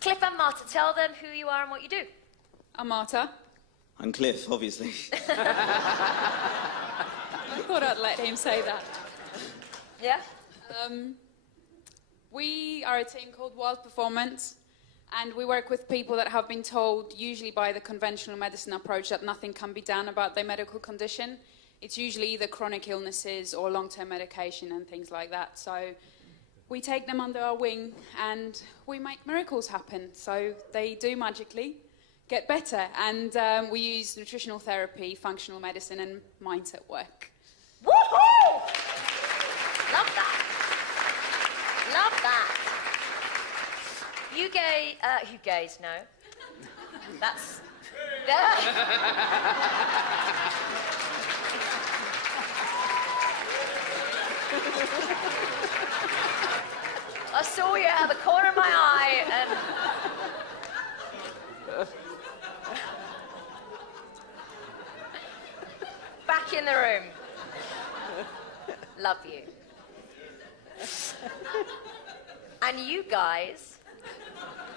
Cliff and Marta, tell them who you are and what you do. I'm Marta. I'm Cliff, obviously. I thought I'd let him say that. Yeah? We are a team called Wild Performance, and we work with people that have been told, usually by the conventional medicine approach, that nothing can be done about their medical condition. It's usually either chronic illnesses or long-term medication and things like that. So we take them under our wing and we make miracles happen. So they do magically get better. And we use nutritional therapy, functional medicine, and mindset work. Woohoo! Love that. Love that. You gays, no. That's... I saw you out of the corner of my eye and... Back in the room. Love you. And you guys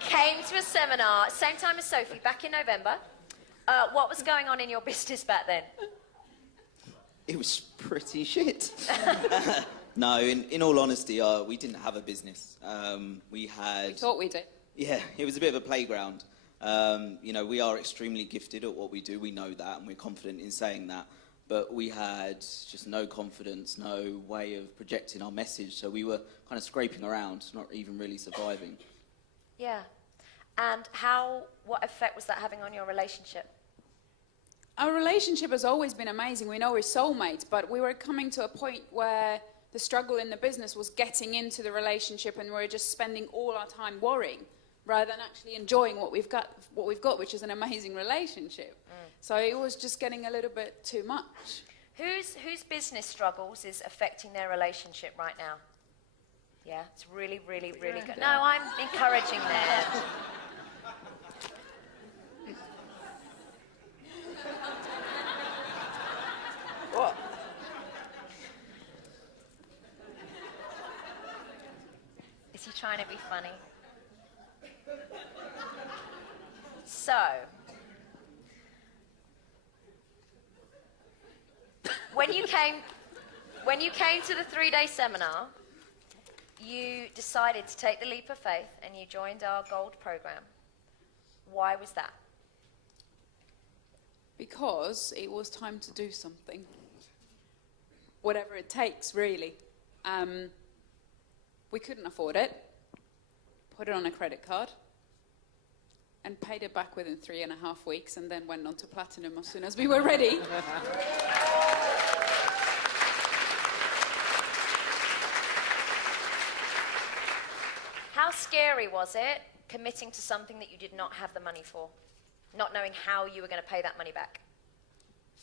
came to a seminar, same time as Sophie, back in November. What was going on in your business back then? It was pretty shit. No, in all honesty, we didn't have a business. We thought we did. Yeah, it was a bit of a playground. We are extremely gifted at what we do. We know that, and we're confident in saying that. But we had just no confidence, no way of projecting our message. So we were kind of scraping around, not even really surviving. Yeah. And what effect was that having on your relationship? Our relationship has always been amazing. We know we're soulmates, but we were coming to a point where the struggle in the business was getting into the relationship, and we were just spending all our time worrying rather than actually enjoying what we've got, which is an amazing relationship. So it was just getting a little bit too much. Whose business struggles is affecting their relationship right now? Yeah, it's really, really, really good. No, I'm encouraging that. What? Is he trying to be funny? So, when you came to the 3-day seminar, you decided to take the leap of faith and you joined our gold program. Why was that? Because it was time to do something. Whatever it takes, really. We couldn't afford it. Put it on a credit card. And paid it back within 3.5 weeks, and then went on to platinum as soon as we were ready. How scary was it committing to something that you did not have the money for, not knowing how you were going to pay that money back?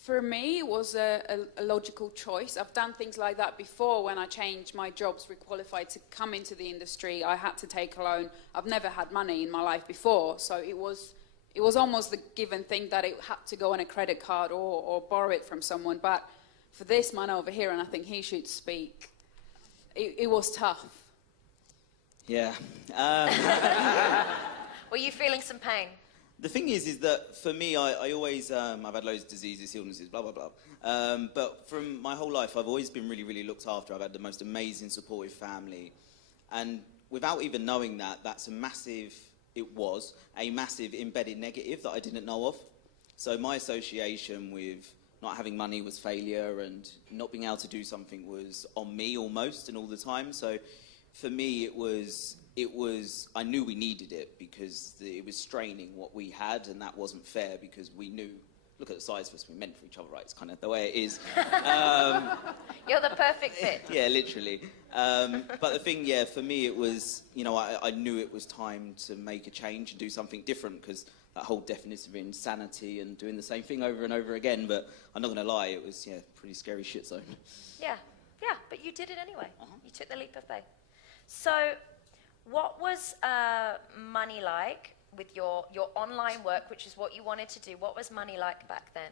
For me, it was a logical choice. I've done things like that before. When I changed my jobs, requalified to come into the industry, I had to take a loan. I've never had money in my life before, so it was almost the given thing that it had to go on a credit card or borrow it from someone. But for this man over here, and I think he should speak, it was tough. Yeah. Were you feeling some pain? The thing is that for me, I always, I've had loads of diseases, illnesses, blah, blah, blah. But from my whole life, I've always been really, really looked after. I've had the most amazing, supportive family. And without even knowing that, it was a massive embedded negative that I didn't know of. So my association with not having money was failure, and not being able to do something was on me almost and all the time. So for me, it was, I knew we needed it because it was straining what we had, and that wasn't fair because we knew, look at the size of us, we're meant for each other, right? It's kind of the way it is. You're the perfect fit. Yeah, literally. But the thing, yeah, for me it was, I knew it was time to make a change and do something different, because that whole definition of insanity and doing the same thing over and over again, but I'm not going to lie, it was, pretty scary shit zone. Yeah, but you did it anyway. You took the leap of faith. So, what was money like with your online work, which is what you wanted to do? What was money like back then?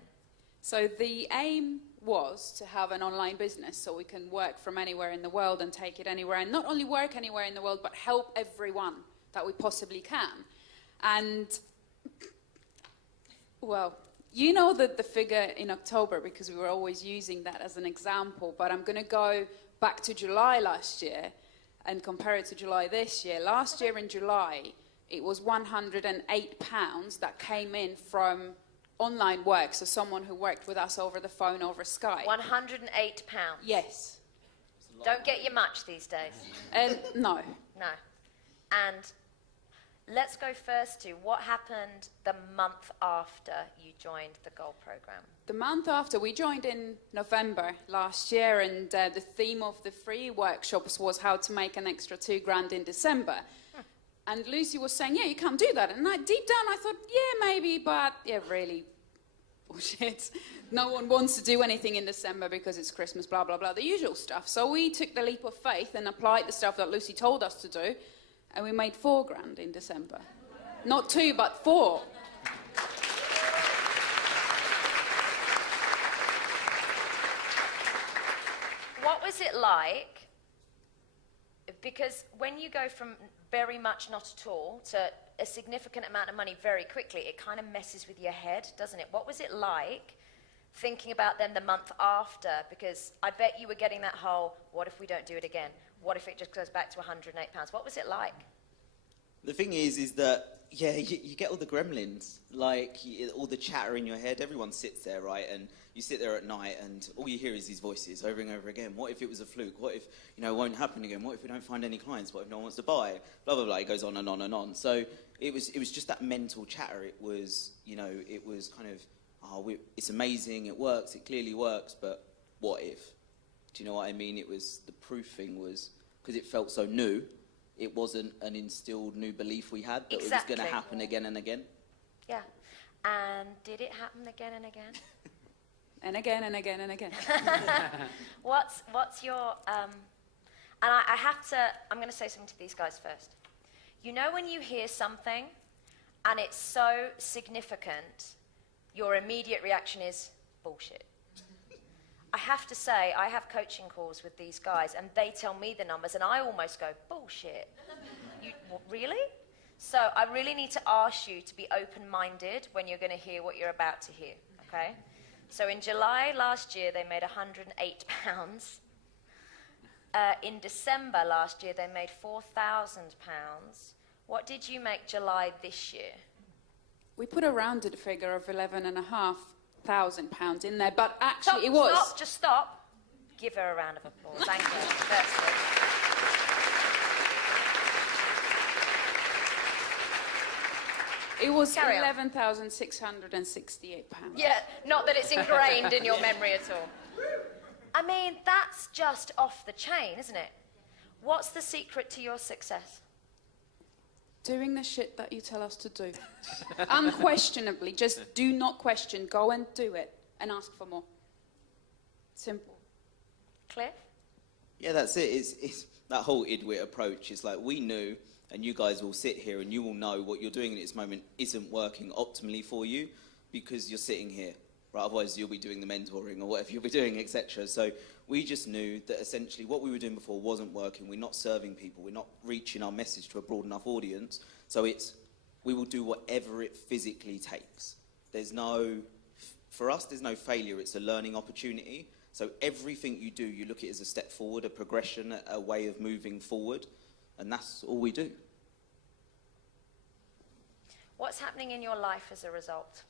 So the aim was to have an online business so we can work from anywhere in the world and take it anywhere, and not only work anywhere in the world, but help everyone that we possibly can. And, well, you know that the figure in October, because we were always using that as an example, but I'm going to go back to July last year and compare it to July this year. Last year in July, it was £108 that came in from online work, so someone who worked with us over the phone, over Skype. £108. Yes. Don't get you much these days. No. No. And let's go first to what happened the month after you joined the Gold Programme. The month after, we joined in November last year, and the theme of the free workshops was how to make an extra £2,000 in December. And Lucy was saying, yeah, you can't do that. And deep down I thought, yeah, maybe, but yeah, really, bullshit. No one wants to do anything in December because it's Christmas, blah, blah, blah, the usual stuff. So we took the leap of faith and applied the stuff that Lucy told us to do, and we made £4,000 in December. Not 2, but 4. What was it like? Because when you go from very much not at all to a significant amount of money very quickly, it kind of messes with your head, doesn't it? What was it like thinking about then the month after? Because I bet you were getting that whole, what if we don't do it again? What if it just goes back to £108? What was it like? The thing is that, yeah, you get all the gremlins, like all the chatter in your head. Everyone sits there, right? And you sit there at night and all you hear is these voices over and over again. What if it was a fluke? What if, it won't happen again? What if we don't find any clients? What if no one wants to buy? Blah, blah, blah. It goes on and on and on. So it was just that mental chatter. It was, it was kind of, it's amazing, it works, it clearly works, but what if? Do you know what I mean? It was, the proof thing was, because it felt so new, it wasn't an instilled new belief we had that it was going to happen again and again. Yeah. And did it happen again and again? And again and again and again. What's your, and I have to, I'm going to say something to these guys first. You know when you hear something and it's so significant, your immediate reaction is bullshit. I have to say, I have coaching calls with these guys and they tell me the numbers and I almost go, bullshit. Really? So I really need to ask you to be open-minded when you're going to hear what you're about to hear, okay? So in July last year, they made £108. In December last year, they made £4,000. What did you make July this year? We put a rounded figure of £11,500 in there, but actually it was... Stop, just stop. Give her a round of applause. Thank you, firstly. It was £11,668. Yeah, not that it's ingrained in your memory at all. I mean, that's just off the chain, isn't it? What's the secret to your success? Doing the shit that you tell us to do. Unquestionably, just do not question. Go and do it and ask for more. Simple. Cliff? Yeah, that's it. It's that whole IDWIT approach. It's like we knew, and you guys will sit here and you will know what you're doing in this moment isn't working optimally for you because you're sitting here, right? Otherwise you'll be doing the mentoring or whatever you'll be doing, etc. So we just knew that essentially what we were doing before wasn't working. We're not serving people. We're not reaching our message to a broad enough audience. So we will do whatever it physically takes. For us, there's no failure. It's a learning opportunity. So everything you do, you look at it as a step forward, a progression, a way of moving forward. And that's all we do. What's happening in your life as a result?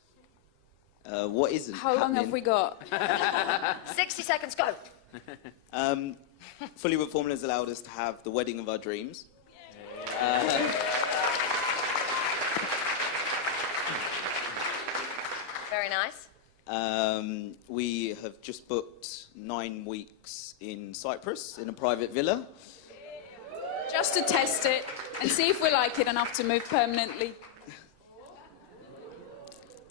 What isn't How long have we got? 60 seconds, go. Fully Booked Formula has allowed us to have the wedding of our dreams. Very nice. We have just booked 9 weeks in Cyprus in a private villa. Just to test it and see if we like it enough to move permanently.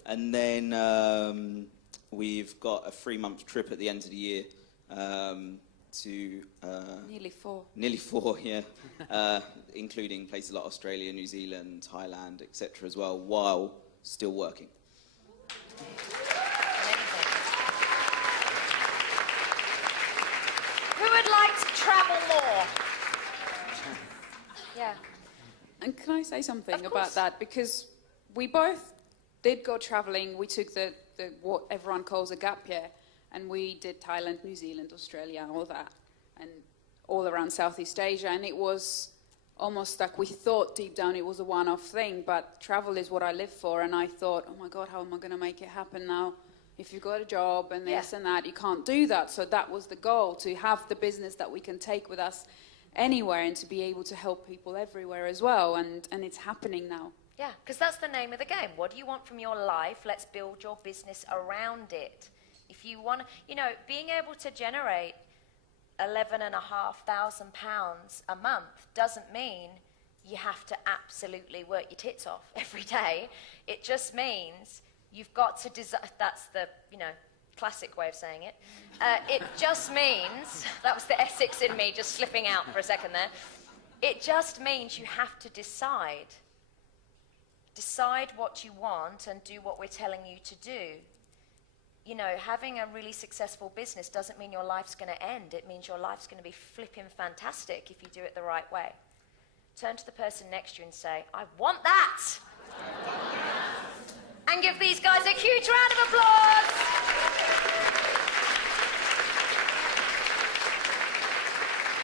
And then we've got a 3-month trip at the end of the year to... Nearly four, yeah. Including places like Australia, New Zealand, Thailand, etc. as well, while still working. Who would like to travel more? Yeah. And can I say something Of about course. that? Because we both did go travelling. We took the what everyone calls a gap year, and we did Thailand, New Zealand, Australia, all that, and all around Southeast Asia. And it was almost like we thought deep down it was a one-off thing, but travel is what I live for. And I thought, oh my God, how am I going to make it happen now? If you've got a job and this and that, you can't do that. So that was the goal, to have the business that we can take with us anywhere and to be able to help people everywhere as well. And it's happening now. Yeah, because that's the name of the game. What do you want from your life? Let's build your business around it. If you want, you know, being able to generate £11,500 a month doesn't mean you have to absolutely work your tits off every day. It just means you've got to design. That's the, you know, classic way of saying it. It just means, that was the Essex in me just slipping out for a second there. It just means you have to decide what you want and do what we're telling you to do. You know, having a really successful business doesn't mean your life's going to end. It means your life's going to be flipping fantastic if you do it the right way. Turn to the person next to you and say, I want that! And give these guys a huge round of applause!